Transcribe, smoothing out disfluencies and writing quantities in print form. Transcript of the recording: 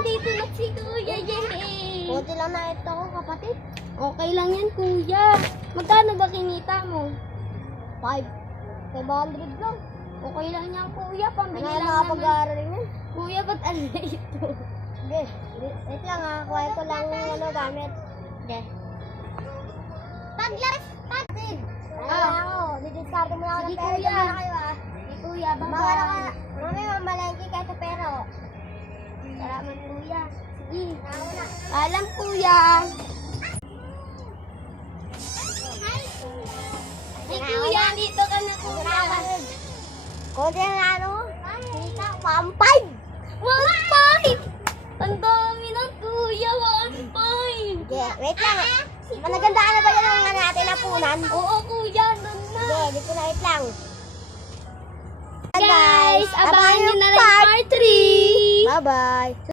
nandito na si kuya. Yay! Kunti lang na ito, kapatid. Okay lang yan, kuya. Magkano ba kinita mo? 500 lang. Okay lang yan, kuya. Pambili Ano lang yung mga naman. pag-aaral niya? Kuya, ba't ano ito? Sige, wait lang ha. Kuhain ko lang ano gamit. Sige. Paglas! Pagtin! Ah. Ako, didiscard mo na ako Sige, ng pera. kuya. Diyan na kayo ha. Si kuya, Mawala ka. bye-bye. Mami, mamalengke kahit sa pera oh. Salamat, kuya. Sige. Nauna. Alam, kuya. Ay, kuya, dito ka na, kuya. Kunti na ano? Kita, 1.5! 1.5! Ang dami ng kuya, 1.5! Sige, wait lang. Managandaan na ba yun ang natin napunan? Oo, kuya, doon na. Sige, dito na wait lang. Guys, abangan nyo na lang part part 3! Bye-bye!